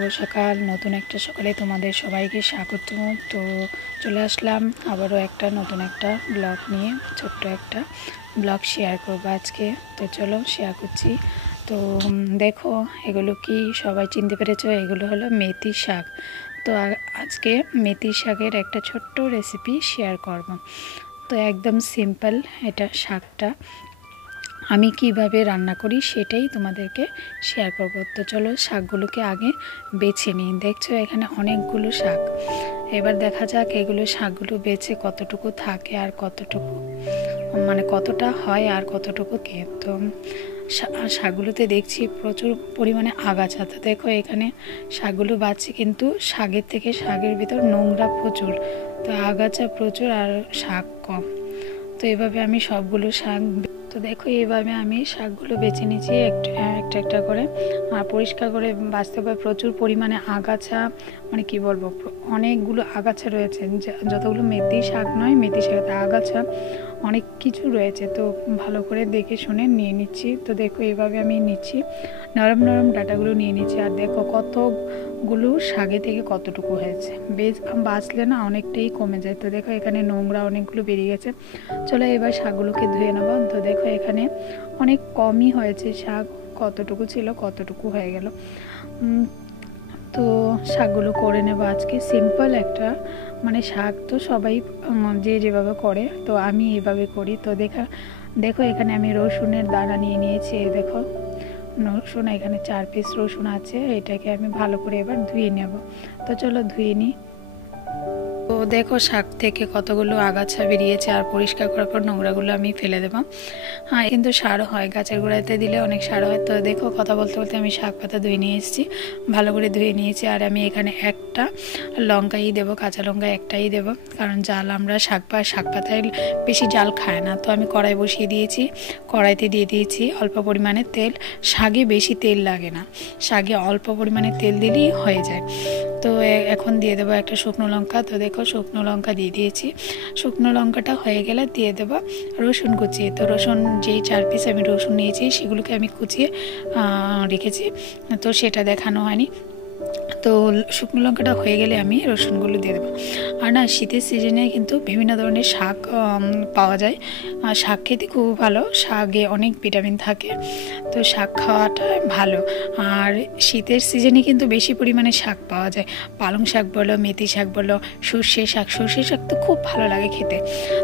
শুভ সকাল। নতুন একটা সকালে তোমাদের সবাইকে স্বাগত। তো চলে আসলাম আবারও একটা নতুন একটা ব্লগ নিয়ে। ছোট্ট একটা ব্লগ শেয়ার করবো আজকে। তো চলো শেয়ার করছি। তো দেখো, এগুলো কি সবাই চিনতে পেরেছো? এগুলো হলো মেথি শাক। তো আজকে মেথি শাকের একটা ছোট্ট রেসিপি শেয়ার করব। তো একদম সিম্পল এটা শাকটা। আমি কিভাবে রান্না করি সেটাই তোমাদেরকে শেয়ার করব। তো চলো শাকগুলোকে আগে বেছে নিই। দেখছো এখানে অনেকগুলো শাক। এবার দেখা যাক এগুলো শাকগুলো বেছে কতটুকু থাকে আর কতটুকু কতটা হয় আর কতটুকু কে। তো শাকগুলোতে দেখছি প্রচুর পরিমাণে আগাছা। তো দেখো এখানে শাকগুলো বাচ্ছি, কিন্তু শাকের থেকে শাকের ভিতর নোংরা প্রচুর, তো আগাছা প্রচুর আর শাক কম। তো এভাবে আমি সবগুলো শাক, তো দেখো এইভাবে আমি শাকগুলো বেছে নিচ্ছি একটা একটা করে, আর পরিষ্কার করে বাছতে হবে। প্রচুর পরিমাণে আগাছা, কি বলবো, অনেকগুলো আগাছা রয়েছে। যতগুলো মেথি শাক নয়, মেথি শাকে আগাছা অনেক কিছু রয়েছে। তো ভালো করে দেখে শুনে নিয়ে নিচ্ছি। তো দেখো এইভাবে আমি নিচ্ছি, নরম নরম ডাটাগুলো নিয়ে নিচ্ছি। আর দেখো কতগুলো শাকে থেকে কতটুকু হয়েছে। বাছলে না অনেকটাই কমে যায়। তো দেখো এখানে নোংরা অনেকগুলো বেরিয়ে গেছে। চলো এবার শাকগুলোকে ধুয়ে নেবো। তো দেখো এখানে অনেক কমই হয়েছে শাক, কতটুকু ছিল কতটুকু হয়ে গেল। তো শাকগুলো করে নেবো আজকে। সিম্পল একটা শাক তো সবাই যে যেভাবে করে, তো আমি এইভাবে করি। তো দেখো এখানে আমি রসুনের দানা নিয়ে নিয়েছি। দেখো রসুন, এখানে 4 পিস রসুন আছে। এটাকে আমি ভালো করে এবার ধুয়ে নেব। তো চলো ধুয়ে নিই। তো দেখো শাক থেকে কতগুলো আগাছা বেরিয়েছে, আর পরিষ্কার করার পর নোংরাগুলো আমি ফেলে দেবো। হ্যাঁ, কিন্তু সার হয়, গাছের গোড়াতে দিলে অনেক সার হয়। তো দেখো কথা বলতে বলতে আমি শাক পাতা ধুয়ে নিয়ে এসেছি, ভালো করে ধুয়ে নিয়েছি। আর আমি এখানে একটা লঙ্কাই দেবো, কাঁচা লঙ্কা একটাই দেবো, কারণ জাল আমরা শাক পাতায় বেশি জাল খায় না। তো আমি কড়াই বসিয়ে দিয়েছি, কড়াইতে দিয়ে দিয়েছি অল্প পরিমাণে তেল। শাকে বেশি তেল লাগে না, শাকে অল্প পরিমাণে তেল দিলেই হয়ে যায়। তো এখন দিয়ে দেবো একটা শুকনো লঙ্কা। তো দেখো শুকনো লঙ্কা দিয়ে দিয়েছি। শুকনো লঙ্কাটা হয়ে গেলে দিয়ে দেবো রসুন কুচিয়ে। তো রসুন যেই 4 পিস আমি রসুন নিয়েছি সেগুলোকে আমি কুচিয়ে রেখেছি, তো সেটা দেখানো হয়নি। তো শুকনো লঙ্কাটা হয়ে গেলে আমি রসুনগুলো দিয়ে দেবো। আর না, শীতের সিজনে কিন্তু বিভিন্ন ধরনের শাক পাওয়া যায়। আর শাক খেতে খুব ভালো, শাকে অনেক ভিটামিন থাকে। তো শাক খাওয়াটা ভালো। আর শীতের সিজনে কিন্তু বেশি পরিমাণে শাক পাওয়া যায়। পালং শাক বলো, মেথি শাক বলো, সর্ষে শাক তো খুব ভালো লাগে খেতে।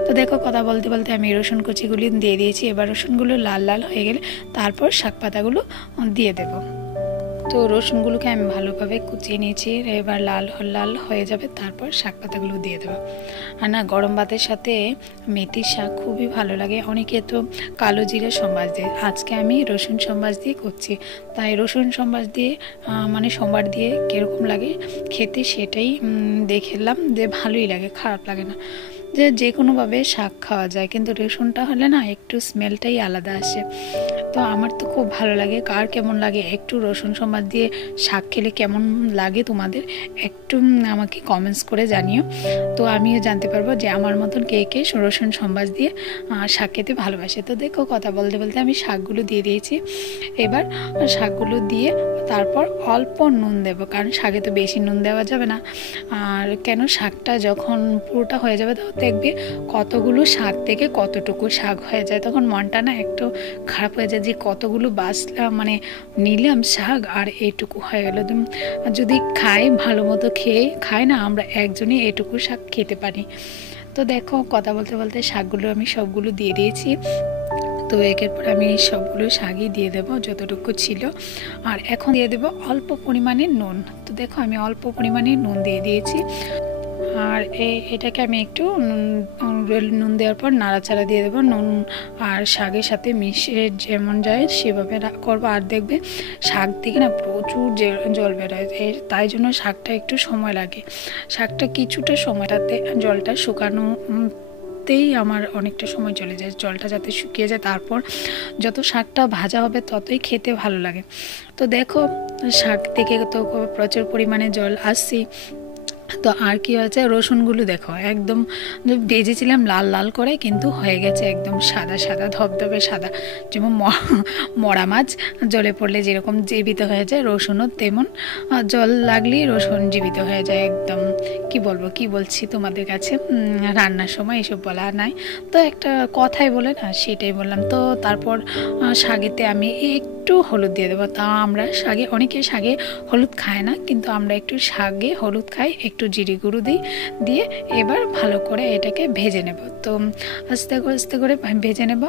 তো দেখো কথা বলতে বলতে আমি রসুন কুচিগুলি দিয়ে দিয়েছি। এবার রসুনগুলো লাল লাল হয়ে গেলে তারপর শাক পাতাগুলো দিয়ে দেবো। তো রসুনগুলোকে আমি ভালোভাবে কুচিয়ে নিয়েছি। এবার লাল লাল হয়ে যাবে, তারপর শাক পাতাগুলো দিয়ে দেবো। আর না, গরম ভাতের সাথে মেথির শাক খুবই ভালো লাগে। অনেকে তো কালো জিরে সম্বাস দিয়ে, আজকে আমি রসুন সম্বাস দিয়ে করছি। তাই রসুন সম্বাস দিয়ে সম্বার দিয়ে কীরকম লাগে খেতে সেটাই দেখলাম, যে ভালোই লাগে, খারাপ লাগে না। যে কোনোভাবে শাক খাওয়া যায়, কিন্তু রসুনটা হলে না একটু স্মেলটাই আলাদা আসে। তো আমার তো খুব ভালো লাগে। কার কেমন লাগে, একটু রসুন সম্বাদ দিয়ে শাক খেলে কেমন লাগে তোমাদের, একটু আমাকে কমেন্টস করে জানিও। তো আমিও জানতে পারবো যে আমার মতন কে কে রসুন সম্বাদ দিয়ে শাক খেতে ভালোবাসে। তো দেখো কথা বলতে বলতে আমি শাকগুলো দিয়ে দিয়েছি। এবার শাকগুলো দিয়ে তারপর অল্প নুন দেবো, কারণ শাকে তো বেশি নুন দেওয়া যাবে না। আর কেন, শাকটা যখন পুরোটা হয়ে যাবে তখন দেখবে কতগুলো শাক থেকে কতটুকু শাক হয়ে যায়, তখন মনটা না একটু খারাপ হয়ে যায় যে কতগুলো বাছলাম, নিলাম শাক আর এইটুকু হয়ে গেল। যদি ভালো মতো খায় না, আমরা একজনই এটুকু শাক খেতে পারি। তো দেখো কথা বলতে বলতে শাকগুলো আমি সবগুলো দিয়ে দিয়েছি। তো একের পর আমি সবগুলো শাকই দিয়ে দেবো যতটুকু ছিল। আর এখন দিয়ে দেবো অল্প পরিমাণে নুন। তো দেখো আমি অল্প পরিমাণে নুন দিয়ে দিয়েছি। আর এটাকে আমি একটু নুন দেওয়ার পর নাড়াচাড়া দিয়ে দেবো। নুন আর শাকের সাথে মিশে যেমন যায় সেভাবে করবো। আর দেখবে শাক থেকে না প্রচুর জল বেরোয়, তাই জন্য শাকটা একটু সময় লাগে। শাকটা কিছুটা সময়টাতে জলটা শুকানোতেই আমার অনেকটা সময় চলে যায়, জলটা যাতে শুকিয়ে যায়। তারপর যত শাকটা ভাজা হবে ততই খেতে ভালো লাগে। তো দেখো শাক থেকে তো প্রচুর পরিমাণে জল আসছে। তো আর কি হয়েছে, রসুনগুলো দেখো একদম ভেজেছিলাম লাল লাল করে, কিন্তু হয়ে গেছে একদম সাদা সাদা ধবধবে সাদা, যেমন মরা মাছ জলে পড়লে যেরকম জীবিত হয়ে যায়, রসুনও তেমন জল লাগলেই রসুন জীবিত হয়ে যায় একদম। কি বলবো, কি বলছি তোমাদের কাছে, রান্নার সময় এসব বলা নাই, তো একটা কথাই বলে না, সেটাই বললাম। তো তারপর শাকেতে আমি একটু হলুদ দিয়ে দেবো। তা আমরা শাকে, অনেকে শাকে হলুদ খায় না, কিন্তু আমরা একটু শাকে হলুদ খাই, একটু জিরে গুঁড়ো দিই, দিয়ে এবার ভালো করে এটাকে ভেজে নেব। তো আস্তে আস্তে করে ভেজে নেব।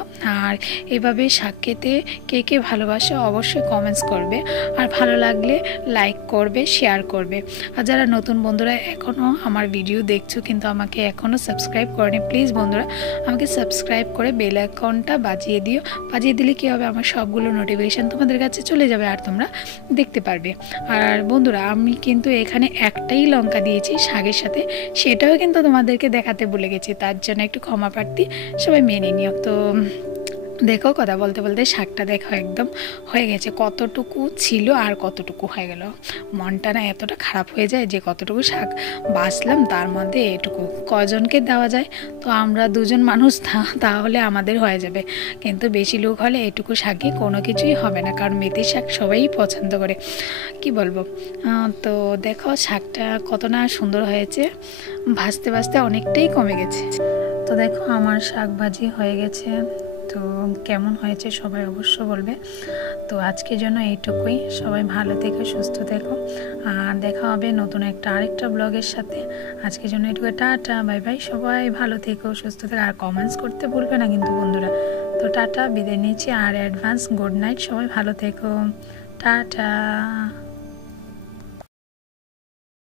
আর এভাবে শাক খেতে কে কে ভালোবাসে অবশ্যই কমেন্টস করবে, আর ভালো লাগলে লাইক করবে, শেয়ার করবে। আর যারা নতুন বন্ধুরা এখনও আমার ভিডিও দেখছো কিন্তু আমাকে এখনও সাবস্ক্রাইব করেনি, প্লিজ বন্ধুরা আমাকে সাবস্ক্রাইব করে বেল আইকনটা বাজিয়ে দিও। বাজিয়ে দিলে কী হবে, আমার সবগুলো নোটিফিকেশান তোমাদের কাছে চলে যাবে আর তোমরা দেখতে পারবে। আর বন্ধুরা আমি কিন্তু এখানে একটাই লঙ্কা দিয়েছি শাকের সাথে, সেটাও কিন্তু তোমাদেরকে দেখাতে ভুলে গেছি, তার জন্য একটু ক্ষমা প্রার্থী, সবাই মেনে নিও। তো দেখো কথা বলতে বলতে শাকটা দেখো একদম হয়ে গেছে, কতটুকু ছিল আর কতটুকু হয়ে গেল। মনটা না এতটা খারাপ হয়ে যায় যে কতটুকু শাক বাছলাম তার মধ্যে এটুকু কজনকে দেওয়া যায়, তো আমরা দুজন মানুষ তাহলে আমাদের হয়ে যাবে, কিন্তু বেশি লোক হলে এটুকু শাকে কোনো কিছুই হবে না, কারণ মেথি শাক সবাই পছন্দ করে। কি বলবো, তো দেখো শাকটা কত না সুন্দর হয়েছে, ভাজতে ভাজতে অনেকটাই কমে গেছে। তো দেখো আমার শাক ভাজি হয়ে গেছে, তো কেমন হয়েছে সবাই অবশ্য বলবে। তো আজকের জন্য এইটুকুই, সবাই ভালো থেকো, সুস্থ থেকো, আর দেখা হবে নতুন আরেকটা ব্লগের সাথে। আজকের জন্য এইটুকু, টাটা, বাই বাই, সবাই ভালো থেকো, সুস্থ থেকো, আর কমেন্টস করতে ভুলবে না কিন্তু বন্ধুরা। তো টাটা, বিদায় নিচ্ছি, আর অ্যাডভান্স গুড নাইট, সবাই ভালো থেকো, টাটা।